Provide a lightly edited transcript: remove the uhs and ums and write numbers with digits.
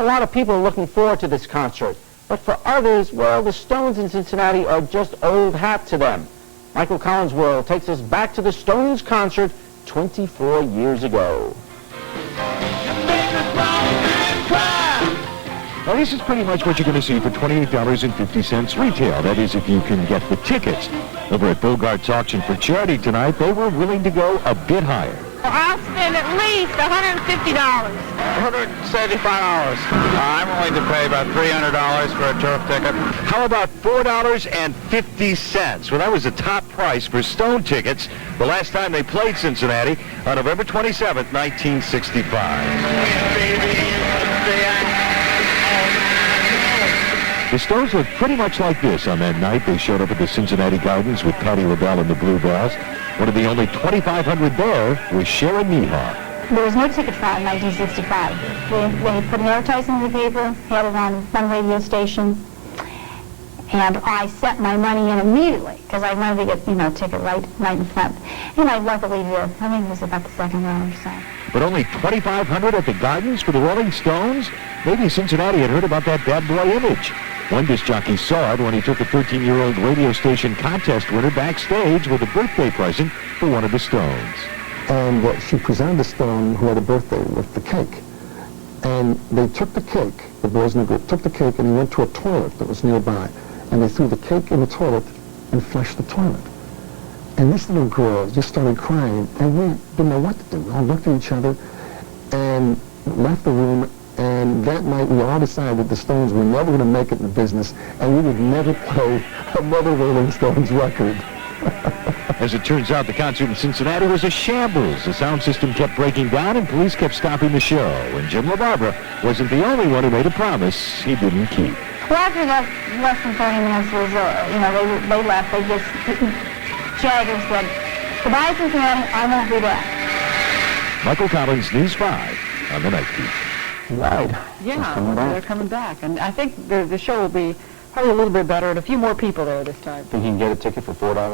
A lot of people are looking forward to this concert. But for others, well, the Stones in Cincinnati are just old hat to them. Michael Collins' World takes us back to the Stones concert 24 years ago. Now, this is pretty much what you're going to see for $28.50 retail. That is, if you can get the tickets. Over at Bogart's auction for charity tonight, they were willing to go a bit higher. I'll spend at least $150. $175. I'm willing to pay about $300 for a turf ticket. How about $4.50? Well, that was the top price for Stone tickets the last time they played Cincinnati on November 27th, 1965. The Stones looked pretty much like this on that night. They showed up at the Cincinnati Gardens with Patti LaBelle and the Bluebells. One of the only 2,500 there was Sharon Meehaw. There was no ticket trial in 1965. They put an advertisement in the paper, had it on one radio station, and I sent my money in immediately because I wanted to get, a ticket right in front. And I luckily did. I think it was about the second row or so. But only 2,500 at the Gardens for the Rolling Stones? Maybe Cincinnati had heard about that bad boy image. One disc jockey saw it when he took a 13-year-old radio station contest winner backstage with a birthday present for one of the Stones. And she presented the Stone who had a birthday with the cake. And they took the cake, the boys in the group took the cake and he went to a toilet that was nearby. And they threw the cake in the toilet and flushed the toilet. And this little girl just started crying, and we didn't know what to do. We all looked at each other and left the room. And that night, we all decided that the Stones were never going to make it in the business, and we would never play another Rolling Stones record. As it turns out, the concert in Cincinnati was a shambles. The sound system kept breaking down, and police kept stopping the show. And Jim LaBarbera wasn't the only one who made a promise he didn't keep. Well, after that, less than 30 minutes was, they left. They just, Jagger said, "Goodbye, Cincinnati, I won't be back." Michael Collins, News 5 on the Night Beat. Right. Yeah, they're coming back. And I think the show will be probably a little bit better and a few more people there this time. Think you can get a ticket for $4?